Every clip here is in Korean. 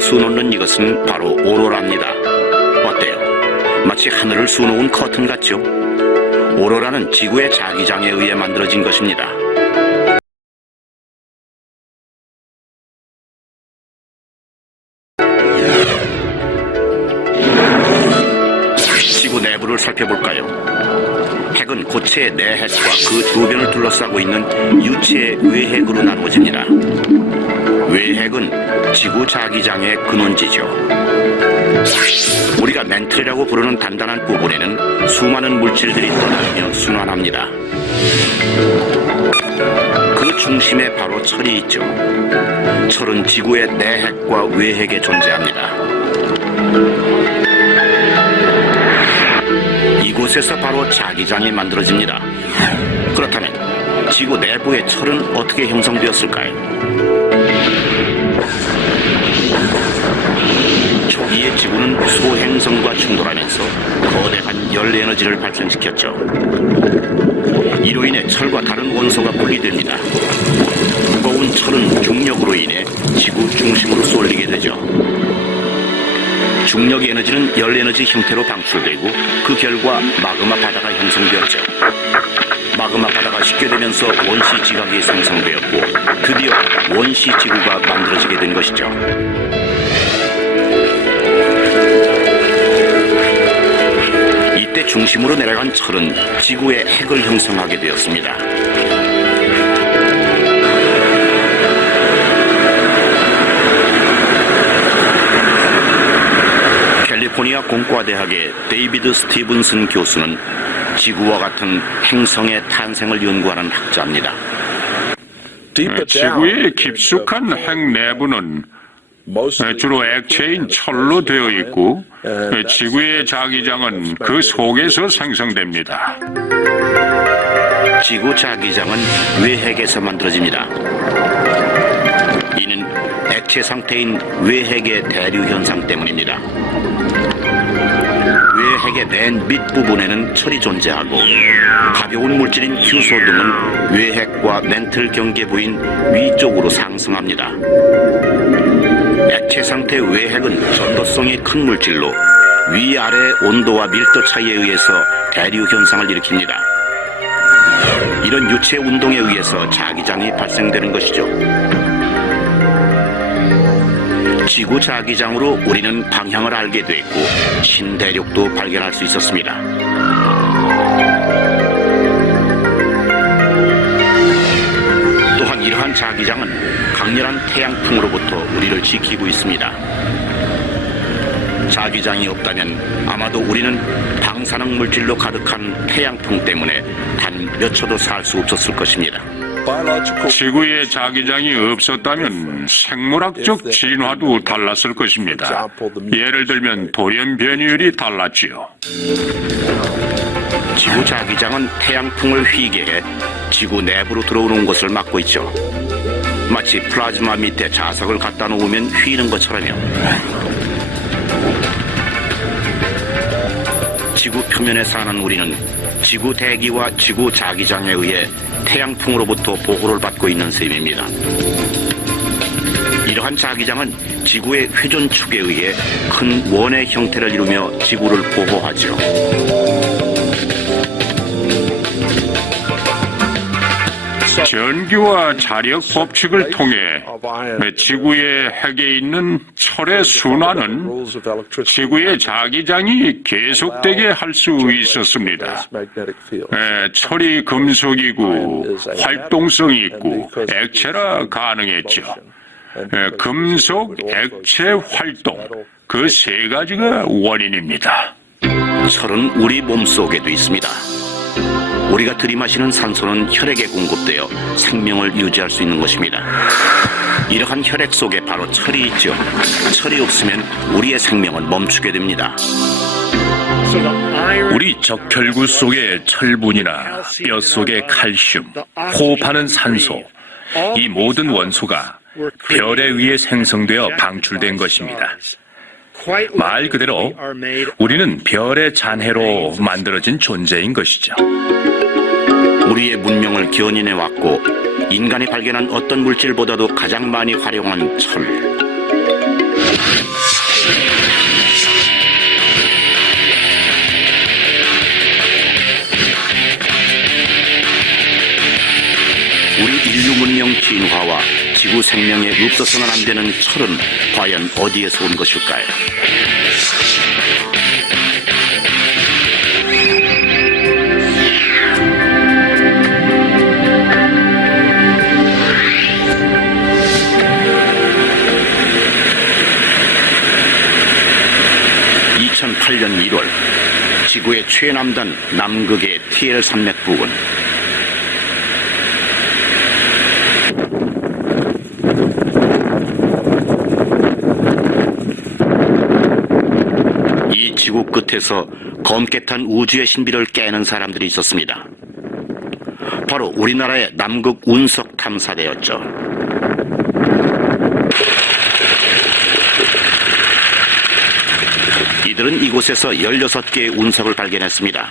하늘을 수놓는 이것은 바로 오로라입니다. 어때요? 마치 하늘을 수놓은 커튼 같죠? 오로라는 지구의 자기장에 의해 만들어진 것입니다. 지구 내부를 살펴볼까요? 핵은 고체의 내핵과 그 주변을 둘러싸고 있는 유체의 외핵으로 나누어집니다. 외핵은 지구 자기장의 근원지죠. 우리가 멘틀이라고 부르는 단단한 부분에는 수많은 물질들이 떠다니며 순환합니다. 그 중심에 바로 철이 있죠. 철은 지구의 내핵과 외핵에 존재합니다. 이곳에서 바로 자기장이 만들어집니다. 그렇다면 지구 내부의 철은 어떻게 형성되었을까요? 초기의 지구는 소행성과 충돌하면서 거대한 열에너지를 발생시켰죠. 이로 인해 철과 다른 원소가 분리됩니다. 무거운 철은 중력으로 인해 지구 중심으로 쏠리게 되죠. 중력 에너지는 열 에너지 형태로 방출되고 그 결과 마그마 바다가 형성되었죠. 마그마 바다가 식게되면서 원시 지각이 생성되었고 드디어 원시 지구가 만들어지게 된 것이죠. 이때 중심으로 내려간 철은 지구의 핵을 형성하게 되었습니다. 캘리포니아 공과대학의 데이비드 스티븐슨 교수는 지구와 같은 행성의 탄생을 연구하는 학자입니다. 지구의 깊숙한 핵 내부는 주로 액체인 철로 되어 있고 지구의 자기장은 그 속에서 생성됩니다. 지구 자기장은 외핵에서 만들어집니다. 이는 액체 상태인 외핵의 대류 현상 때문입니다. 외핵의 맨 밑부분에는 철이 존재하고 가벼운 물질인 휴소 등은 외핵과 멘틀 경계 부인 위쪽으로 상승합니다. 액체 상태 외핵은 전도성이 큰 물질로 위아래 온도와 밀도 차이에 의해서 대류 현상을 일으킵니다. 이런 유체 운동에 의해서 자기장이 발생되는 것이죠. 지구 자기장으로 우리는 방향을 알게 됐고 신대륙도 발견할 수 있었습니다. 또한 이러한 자기장은 강렬한 태양풍으로부터 우리를 지키고 있습니다. 자기장이 없다면 아마도 우리는 방사능 물질로 가득한 태양풍 때문에 단 몇 초도 살 수 없었을 것입니다. 지구의 자기장이 없었다면 생물학적 진화도 달랐을 것입니다. 예를 들면 돌연 변이율이 달랐지요. 지구 자기장은 태양풍을 휘게 해 지구 내부로 들어오는 것을 막고 있죠. 마치 플라즈마 밑에 자석을 갖다 놓으면 휘는 것처럼요. 지구 표면에 사는 우리는 지구 대기와 지구 자기장에 의해 태양풍으로부터 보호를 받고 있는 셈입니다. 이러한 자기장은 지구의 회전축에 의해 큰 원의 형태를 이루며 지구를 보호하죠. 전기와 자력 법칙을 통해 지구의 핵에 있는 철의 순환은 지구의 자기장이 계속되게 할 수 있었습니다. 철이 금속이고 활동성이 있고 액체라 가능했죠. 금속, 액체, 활동 그 세 가지가 원인입니다. 철은 우리 몸속에도 있습니다. 우리가 들이마시는 산소는 혈액에 공급되어 생명을 유지할 수 있는 것입니다. 이러한 혈액 속에 바로 철이 있죠. 철이 없으면 우리의 생명은 멈추게 됩니다. 우리 적혈구 속의 철분이나 뼈 속의 칼슘, 호흡하는 산소, 이 모든 원소가 별에 의해 생성되어 방출된 것입니다. 말 그대로 우리는 별의 잔해로 만들어진 존재인 것이죠. 우리의 문명을 견인해 왔고 인간이 발견한 어떤 물질보다도 가장 많이 활용한 철. 신화와 지구 생명에 없어서는 안 되는 철은 과연 어디에서 온 것일까요? (2008년 1월) 지구의 최남단 남극의 TL 산맥 부근. 이 지구 끝에서 검게 탄 우주의 신비를 깨는 사람들이 있었습니다. 바로 우리나라의 남극 운석 탐사대였죠. 이들은 이곳에서 16개의 운석을 발견했습니다.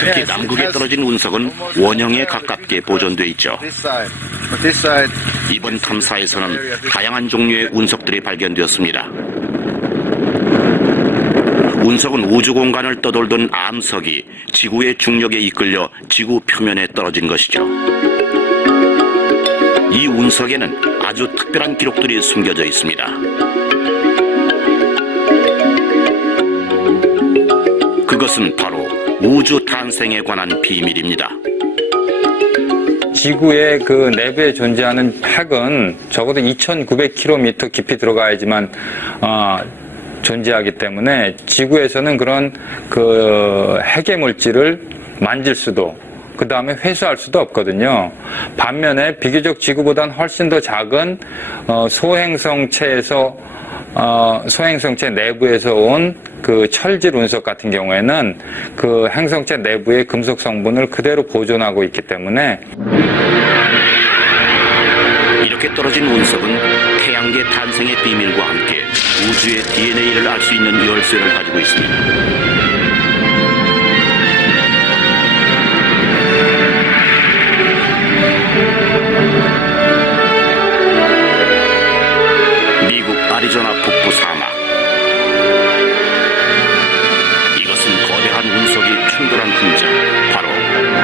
특히 남극에 떨어진 운석은 원형에 가깝게 보존돼 있죠. 이번 탐사에서는 다양한 종류의 운석들이 발견되었습니다. 운석은 우주 공간을 떠돌던 암석이 지구의 중력에 이끌려 지구 표면에 떨어진 것이죠. 이 운석에는 아주 특별한 기록들이 숨겨져 있습니다. 그것은 바로 우주 탄생에 관한 비밀입니다. 지구의 그 내부에 존재하는 핵은 적어도 2,900km 깊이 들어가야지만 존재하기 때문에 지구에서는 그런 그 핵의 물질을 만질 수도 그 다음에 회수할 수도 없거든요. 반면에 비교적 지구보다는 훨씬 더 작은 소행성체 내부에서 온 그 철질 운석 같은 경우에는 그 행성체 내부의 금속 성분을 그대로 보존하고 있기 때문에 이렇게 떨어진 운석은 태양계 탄생의 비밀과 함께 우주의 DNA를 알 수 있는 열쇠를 가지고 있습니다. 미국 아리조나 북부 사막. 이것은 거대한 운석이 충돌한 흔적, 바로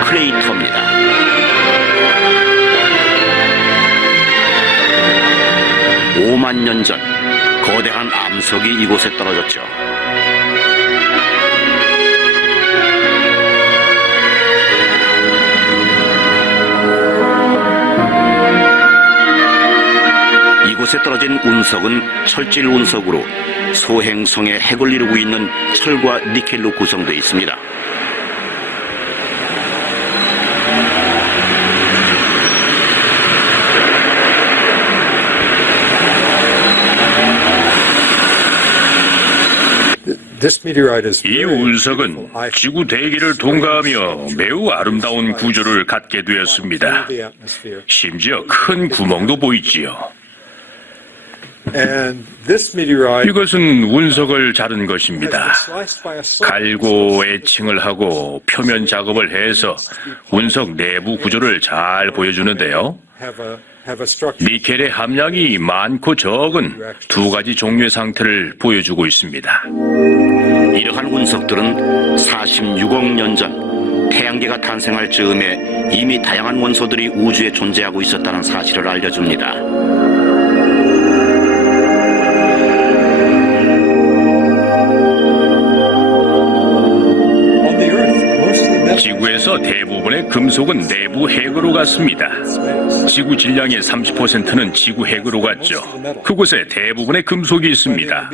크레이터입니다. (5만 년) 전 거대한 암석이 이곳에 떨어졌죠. 이곳에 떨어진 운석은 철질 운석으로 소행성의 핵을 이루고 있는 철과 니켈로 구성되어 있습니다. 이 운석은 지구 대기를 통과하며 매우 아름다운 구조를 갖게 되었습니다. 심지어 큰 구멍도 보이지요. 이것은 운석을 자른 것입니다. 갈고 애칭을 하고 표면 작업을 해서 운석 내부 구조를 잘 보여주는데요. 니켈의 함량이 많고 적은 두 가지 종류의 상태를 보여주고 있습니다. 이러한 운석들은 46억 년 전 태양계가 탄생할 즈음에 이미 다양한 원소들이 우주에 존재하고 있었다는 사실을 알려줍니다. 지구에서 대부분의 금속은 내부 핵으로 갔습니다. 지구 질량의 30%는 지구 핵으로 갔죠. 그곳에 대부분의 금속이 있습니다.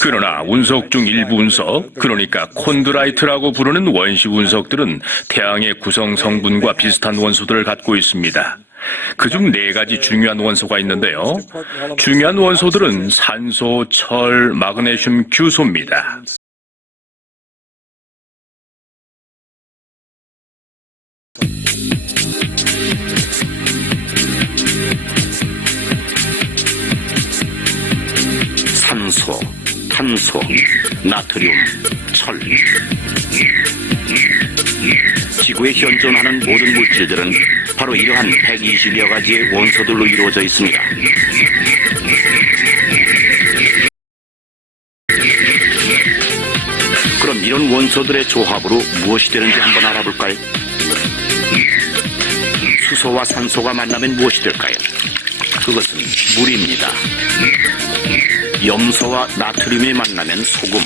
그러나 운석 중 일부 운석, 그러니까 콘드라이트라고 부르는 원시 운석들은 태양의 구성 성분과 비슷한 원소들을 갖고 있습니다. 그중 4가지 중요한 원소가 있는데요. 중요한 원소들은 산소, 철, 마그네슘, 규소입니다. 산소, 탄소, 나트륨, 철. 지구에 현존하는 모든 물질들은 바로 이러한 120여 가지의 원소들로 이루어져 있습니다. 그럼 이런 원소들의 조합으로 무엇이 되는지 한번 알아볼까요? 수소와 산소가 만나면 무엇이 될까요? 그것은 물입니다. 염소와 나트륨이 만나면 소금.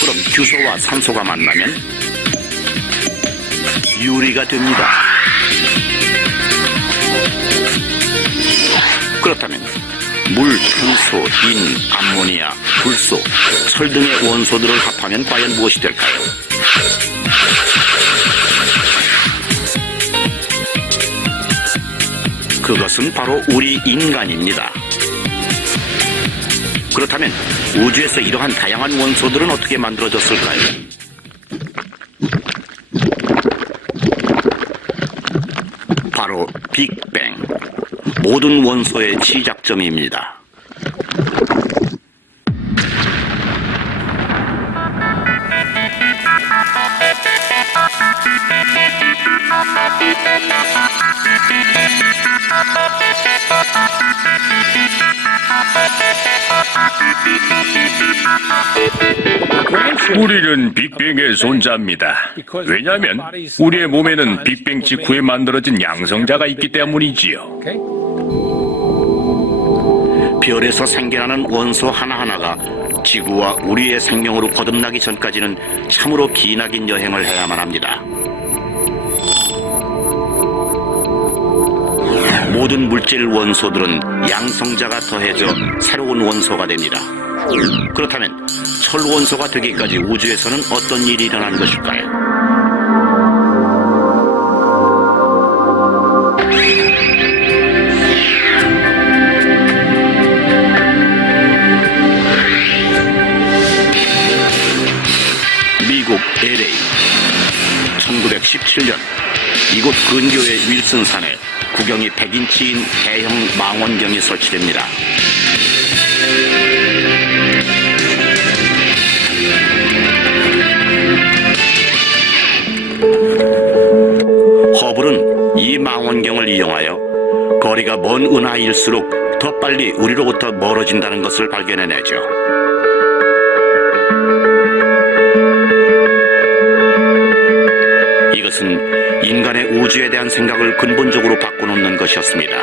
그럼 규소와 산소가 만나면 유리가 됩니다. 그렇다면 물, 탄소, 인, 암모니아, 불소, 철 등의 원소들을 합하면 과연 무엇이 될까요? 그것은 바로 우리 인간입니다. 그렇다면 우주에서 이러한 다양한 원소들은 어떻게 만들어졌을까요? 바로 빅뱅, 모든 원소의 시작점입니다. 우리는 빅뱅의 손자입니다. 왜냐하면 우리의 몸에는 빅뱅 직후에 만들어진 양성자가 있기 때문이지요. 별에서 생겨나는 원소 하나하나가 지구와 우리의 생명으로 거듭나기 전까지는 참으로 기나긴 여행을 해야만 합니다. 모든 물질 원소들은 양성자가 더해져 새로운 원소가 됩니다. 그렇다면 철 원소가 되기까지 우주에서는 어떤 일이 일어나는 것일까요? 미국 LA 1917년 이곳 근교의 윌슨산에 구경이 100인치인 대형 망원경이 설치됩니다. 허블은 이 망원경을 이용하여 거리가 먼 은하일수록 더 빨리 우리로부터 멀어진다는 것을 발견해내죠. 이것은 인간의 우주에 대한 생각을 근본적으로 바꿔놓는 것이었습니다.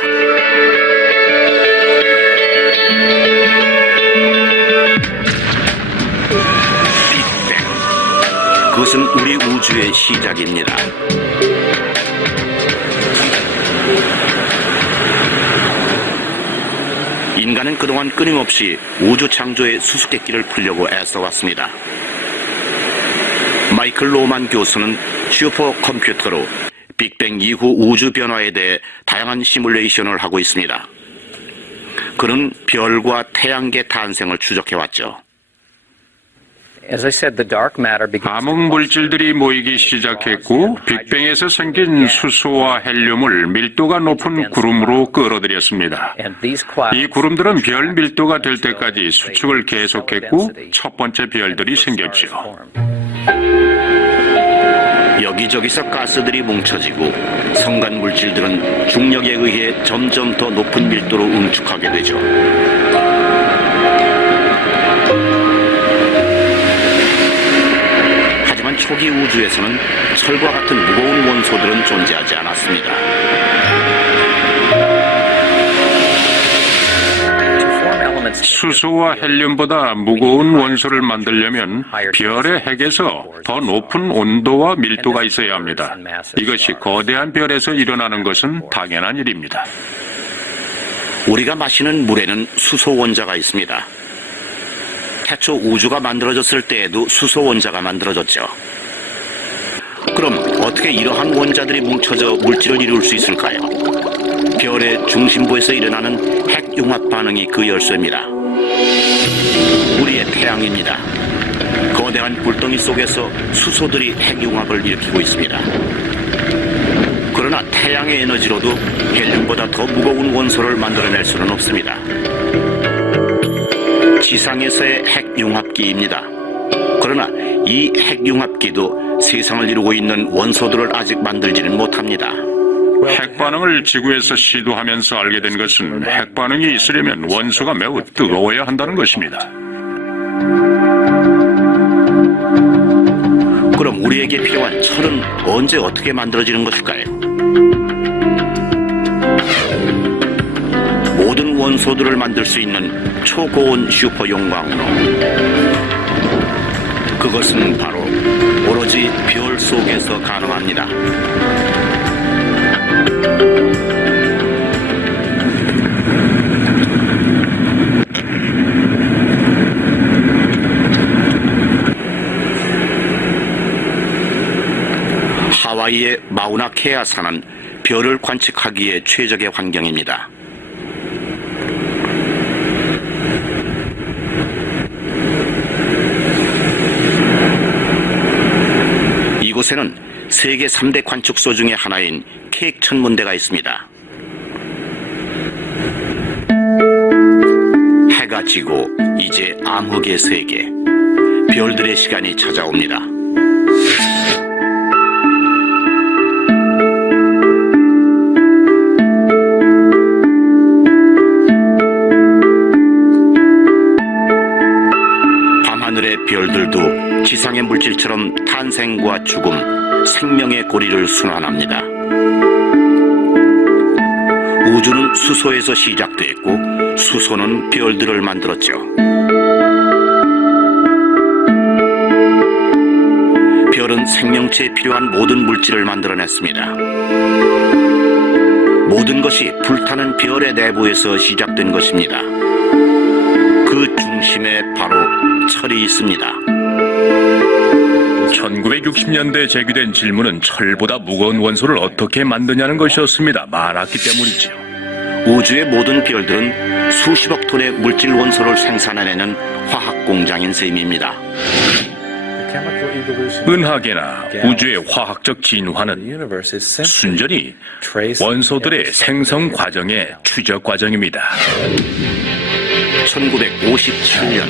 빅뱅, 그것은 우리 우주의 시작입니다. 인간은 그동안 끊임없이 우주 창조의 수수께끼를 풀려고 애써왔습니다. 마이클 로만 교수는 슈퍼컴퓨터로 빅뱅 이후 우주 변화에 대해 다양한 시뮬레이션을 하고 있습니다. 그는 별과 태양계 탄생을 추적해왔죠. 암흑 물질들이 모이기 시작했고 빅뱅에서 생긴 수소와 헬륨을 밀도가 높은 구름으로 끌어들였습니다. 이 구름들은 별 밀도가 될 때까지 수축을 계속했고 첫 번째 별들이 생겼죠. 여기저기서 가스들이 뭉쳐지고 성간 물질들은 중력에 의해 점점 더 높은 밀도로 응축하게 되죠. 하지만 초기 우주에서는 철과 같은 무거운 원소들은 존재하지 않았습니다. 수소와 헬륨보다 무거운 원소를 만들려면 별의 핵에서 더 높은 온도와 밀도가 있어야 합니다. 이것이 거대한 별에서 일어나는 것은 당연한 일입니다. 우리가 마시는 물에는 수소 원자가 있습니다. 태초 우주가 만들어졌을 때에도 수소 원자가 만들어졌죠. 그럼 어떻게 이러한 원자들이 뭉쳐져 물질을 이룰 수 있을까요? 별의 중심부에서 일어나는 핵융합 반응이 그 열쇠입니다. 우리의 태양입니다. 거대한 불덩이 속에서 수소들이 핵융합을 일으키고 있습니다. 그러나 태양의 에너지로도 헬륨보다 더 무거운 원소를 만들어낼 수는 없습니다. 지상에서의 핵융합기입니다. 그러나 이 핵융합기도 세상을 이루고 있는 원소들을 아직 만들지는 못합니다. 핵반응을 지구에서 시도하면서 알게 된 것은 핵반응이 있으려면 원소가 매우 뜨거워야 한다는 것입니다. 그럼 우리에게 필요한 철은 언제 어떻게 만들어지는 것일까요? 모든 원소들을 만들 수 있는 초고온 슈퍼용 광로. 그것은 바로 오로지 별 속에서 가능합니다. 하와이의 마우나케아 산은 별을 관측하기에 최적의 환경입니다. 이곳에는 세계 3대 관측소 중의 하나인 케이크 천문대가 있습니다. 해가 지고 이제 암흑의 세계, 별들의 시간이 찾아옵니다. 밤하늘의 별들도 지상의 물질처럼 탄생과 죽음, 생명의 고리를 순환합니다. 우주는 수소에서 시작됐고 수소는 별들을 만들었죠. 별은 생명체에 필요한 모든 물질을 만들어냈습니다. 모든 것이 불타는 별의 내부에서 시작된 것입니다. 그 중심에 바로 철이 있습니다. 1960년대에 제기된 질문은 철보다 무거운 원소를 어떻게 만드냐는 것이었습니다. 많았기 때문이지요. 우주의 모든 별들은 수십억 톤의 물질 원소를 생산해내는 화학 공장인 셈입니다. 은하계나 우주의 화학적 진화는 순전히 원소들의 생성 과정의 추적 과정입니다. 1957년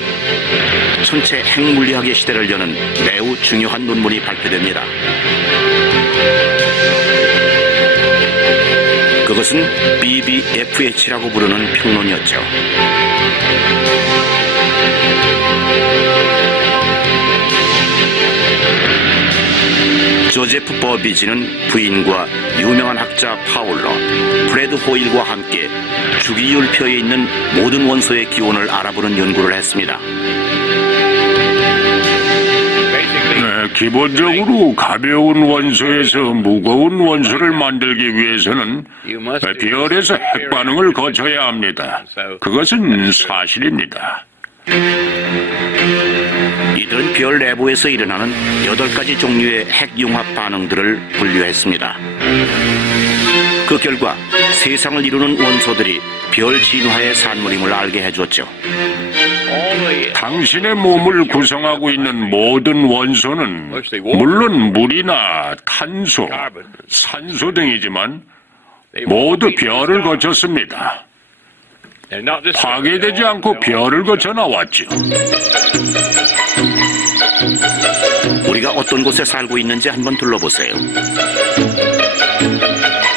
천체 핵물리학의 시대를 여는 매우 중요한 논문이 발표됩니다. 그것은 BBFH라고 부르는 평론이었죠. 조제프 버비지는 부인과 유명한 학자 파울러, 프레드 호일과 함께 주기율표에 있는 모든 원소의 기원을 알아보는 연구를 했습니다. 기본적으로 가벼운 원소에서 무거운 원소를 만들기 위해서는 별에서 핵반응을 거쳐야 합니다. 그것은 사실입니다. 이들은 별 내부에서 일어나는 8가지 종류의 핵융합 반응들을 분류했습니다. 그 결과 세상을 이루는 원소들이 별 진화의 산물임을 알게 해주었죠. 당신의 몸을 구성하고 있는 모든 원소는 물론 물이나 탄소, 산소 등이지만 모두 별을 거쳤습니다. 파괴되지 않고 별을 거쳐 나왔죠. 우리가 어떤 곳에 살고 있는지 한번 둘러보세요.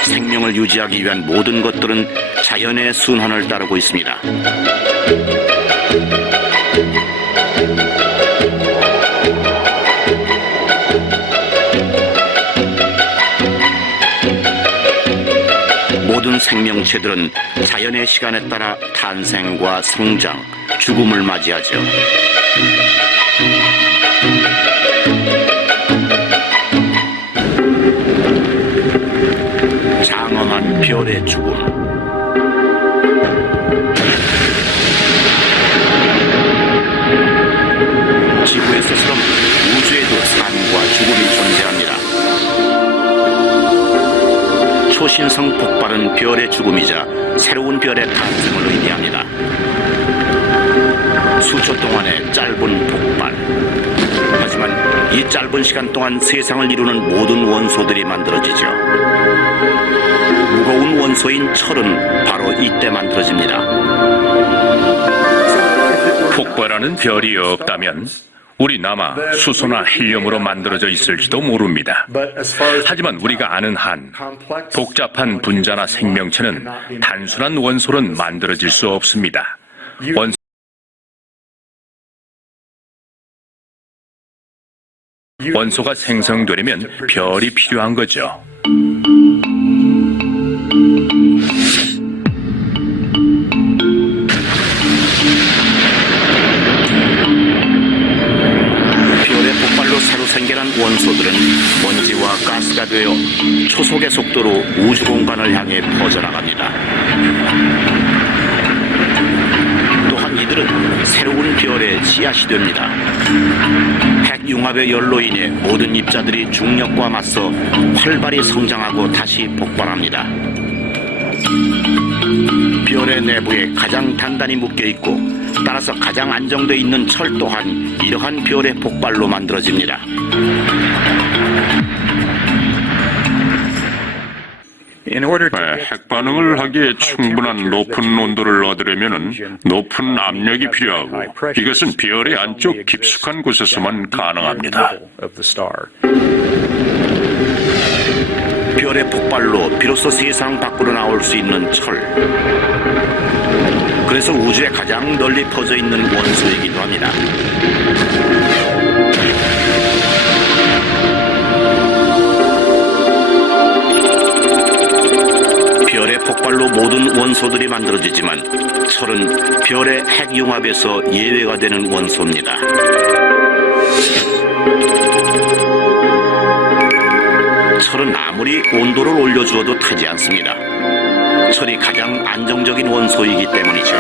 생명을 유지하기 위한 모든 것들은 자연의 순환을 따르고 있습니다. 모든 생명체들은 자연의 시간에 따라 탄생과 성장, 죽음을 맞이하죠. 장엄한 별의 죽음. 지구에서처럼 우주에도 산과 죽음이 존재합니다. 초신성 폭발은 별의 죽음이자 새로운 별의 탄생을 의미합니다. 수초 동안의 짧은 폭발. 하지만 이 짧은 시간 동안 세상을 이루는 모든 원소들이 만들어지죠. 무거운 원소인 철은 바로 이때 만들어집니다. 폭발하는 별이 없다면 우리 남아 수소나 헬륨으로 만들어져 있을지도 모릅니다. 하지만 우리가 아는 한 복잡한 분자나 생명체는 단순한 원소는 만들어질 수 없습니다. 원소가 생성되려면 별이 필요한 거죠. 별의 폭발로 새로 생겨난 원소들은 먼지와 가스가 되어 초속의 속도로 우주 공간을 향해 퍼져나갑니다. 또한 이들은 새로운 별의 씨앗이 됩니다. 핵융합의 열로 인해 모든 입자들이 중력과 맞서 활발히 성장하고 다시 폭발합니다. 별의 내부에 가장 단단히 묶여있고 따라서 가장 안정되어 있는 철 또한 이러한 별의 폭발로 만들어집니다. 핵 반응을 하기에 충분한 높은 온도를 얻으려면 높은 압력이 필요하고 이것은 별의 안쪽 깊숙한 곳에서만 가능합니다. 별의 폭발로 비로소 세상 밖으로 나올 수 있는 철. 그래서 우주에 가장 널리 퍼져 있는 원소이기도 합니다. 별의 폭발로 모든 원소들이 만들어지지만 철은 별의 핵융합에서 예외가 되는 원소입니다. 철은 아무리 온도를 올려주어도 타지 않습니다. 철이 가장 안정적인 원소이기 때문이죠.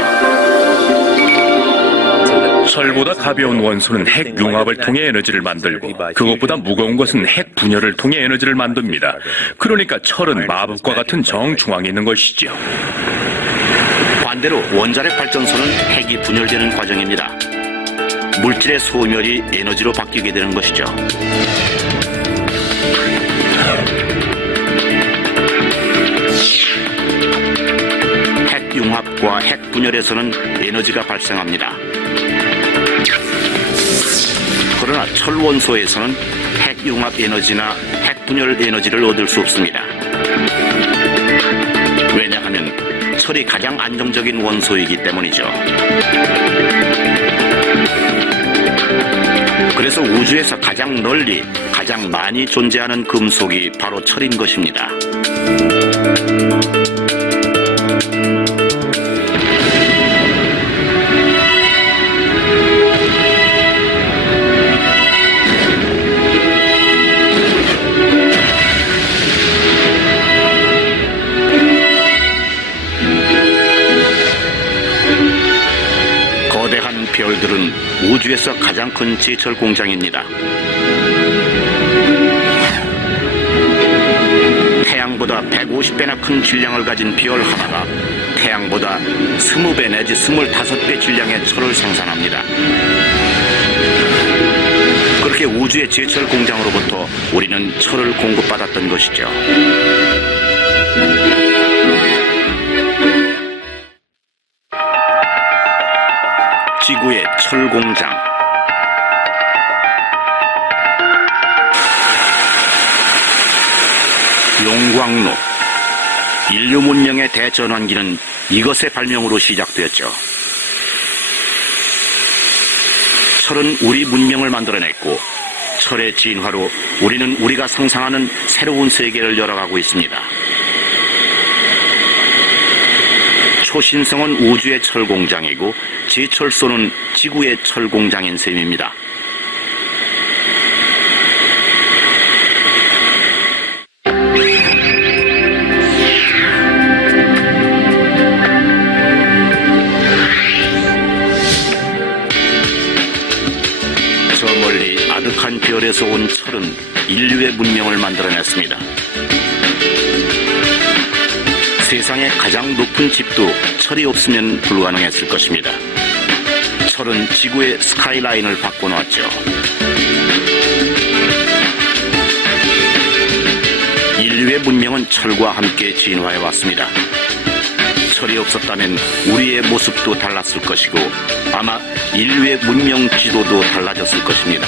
철보다 가벼운 원소는 핵융합을 통해 에너지를 만들고 그것보다 무거운 것은 핵분열을 통해 에너지를 만듭니다. 그러니까 철은 마법과 같은 정중앙에 있는 것이죠. 반대로 원자력 발전소는 핵이 분열되는 과정입니다. 물질의 소멸이 에너지로 바뀌게 되는 것이죠. 핵융합과 핵분열에서는 에너지가 발생합니다. 그러나 철원소에서는 핵융합 에너지나 핵분열 에너지를 얻을 수 없습니다. 왜냐하면 철이 가장 안정적인 원소이기 때문이죠. 그래서 우주에서 가장 널리, 가장 많이 존재하는 금속이 바로 철인 것입니다. 거대한 별들은 우주에서 가장 큰 제철 공장입니다. 태양보다 150배나 큰 질량을 가진 별 하나가 태양보다 20배 내지 25배 질량의 철을 생산합니다. 그렇게 우주의 제철 공장으로부터 우리는 철을 공급받았던 것이죠. 지구의 철 공장. 용광로. 인류 문명의 대전환기는 이것의 발명으로 시작되었죠. 철은 우리 문명을 만들어냈고 철의 진화로 우리는 우리가 상상하는 새로운 세계를 열어가고 있습니다. 초신성은 우주의 철공장이고 제철소는 지구의 철공장인 셈입니다. 저 멀리 아득한 별에서 온 철은 인류의 문명을 만들어냈습니다. 세상의 가장 높은 집도 철이 없으면 불가능했을 것입니다. 철은 지구의 스카이라인을 바꿔놓았죠. 인류의 문명은 철과 함께 진화해 왔습니다. 철이 없었다면 우리의 모습도 달랐을 것이고 아마 인류의 문명 지도도 달라졌을 것입니다.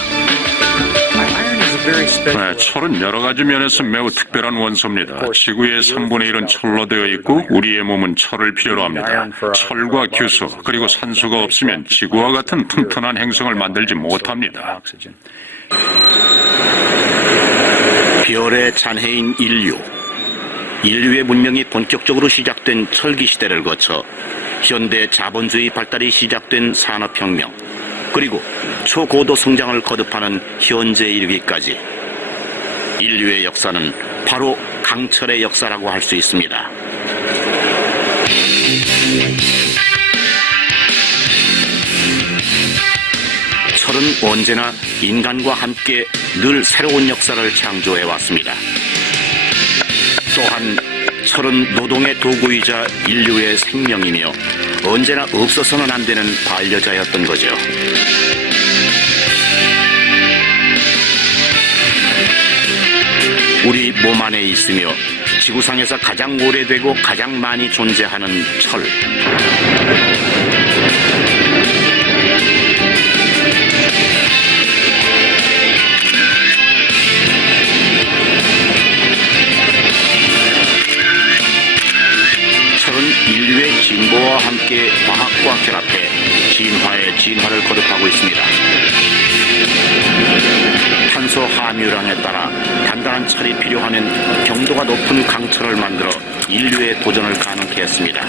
철은 여러 가지 면에서 매우 특별한 원소입니다. 지구의 3분의 1은 철로 되어 있고 우리의 몸은 철을 필요로 합니다. 철과 규소 그리고 산소가 없으면 지구와 같은 튼튼한 행성을 만들지 못합니다. 별의 잔해인 인류. 인류의 문명이 본격적으로 시작된 철기 시대를 거쳐 현대 자본주의 발달이 시작된 산업혁명, 그리고 초고도 성장을 거듭하는 현재에 이르기까지 인류의 역사는 바로 강철의 역사라고 할 수 있습니다. 철은 언제나 인간과 함께 늘 새로운 역사를 창조해 왔습니다. 또한 철은 노동의 도구이자 인류의 생명이며 언제나 없어서는 안 되는 반려자였던 거죠. 우리 몸 안에 있으며 지구상에서 가장 오래되고 가장 많이 존재하는 철. 철은 인류의 진보와 함께 과학과 결합해 진화의 진화를 거듭하고 있습니다. 탄소 함유량에 따라 단단한 철이 필요하면 경도가 높은 강철을 만들어 인류의 도전을 가능케 했습니다.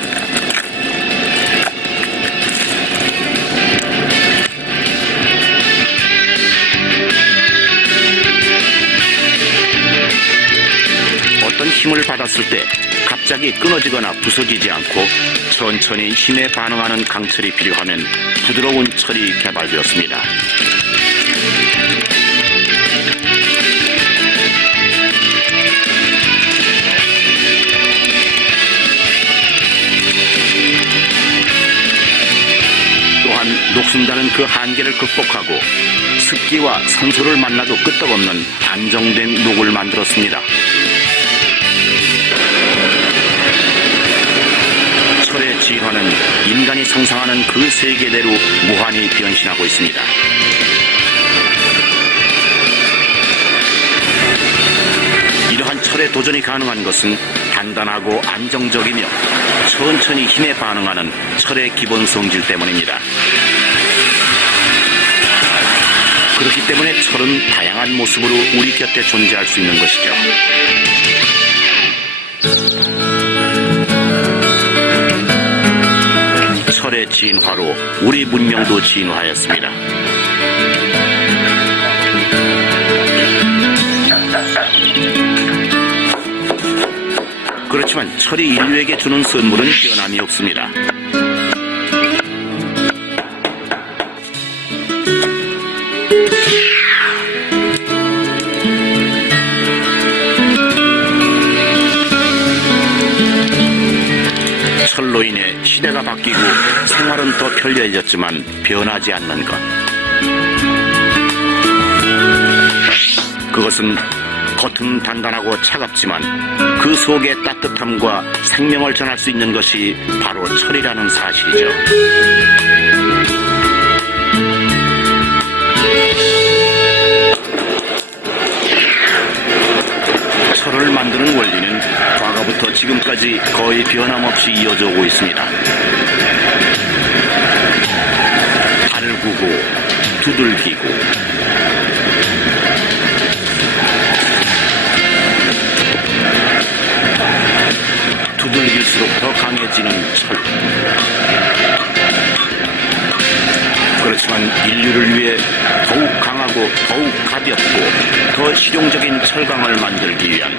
어떤 힘을 받았을 때 갑자기 끊어지거나 부서지지 않고 천천히 힘에 반응하는 강철이 필요하면 부드러운 철이 개발되었습니다. 또한 녹슨다는 그 한계를 극복하고 습기와 산소를 만나도 끄떡없는 안정된 녹을 만들었습니다. 철의 진화는 인간이 상상하는 그 세계대로 무한히 변신하고 있습니다. 이러한 철의 도전이 가능한 것은 단단하고 안정적이며 천천히 힘에 반응하는 철의 기본 성질 때문입니다. 그렇기 때문에 철은 다양한 모습으로 우리 곁에 존재할 수 있는 것이죠. 철의 진화로 우리 문명도 진화하였습니다. 그렇지만 철이 인류에게 주는 선물은 변함이 없습니다. 철로 인해 시대가 바뀌고 생활은 더 편리해졌지만 변하지 않는 것. 그것은 겉은 단단하고 차갑지만 그 속의 따뜻함과 생명을 전할 수 있는 것이 바로 철이라는 사실이죠. 철을 만드는 원리는 과거부터 지금까지 거의 변함없이 이어져 오고 있습니다. 달구고 두들기고 두들길수록 더 강해지는 철. 그렇지만 인류를 위해 더욱 강하고 더욱 가볍고 더 실용적인 철강을 만들기 위한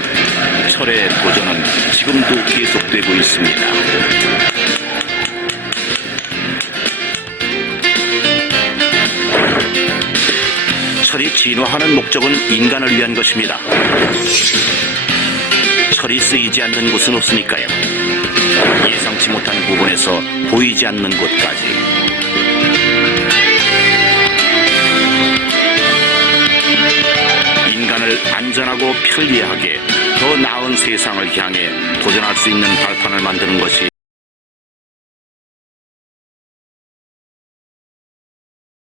철의 도전은 지금도 계속되고 있습니다. 철이 진화하는 목적은 인간을 위한 것입니다. 철이 쓰이지 않는 곳은 없으니까요. 예상치 못한 부분에서 보이지 않는 곳까지. 인간을 안전하고 편리하게 더 나은 세상을 향해 도전할 수 있는 발판을 만드는 것이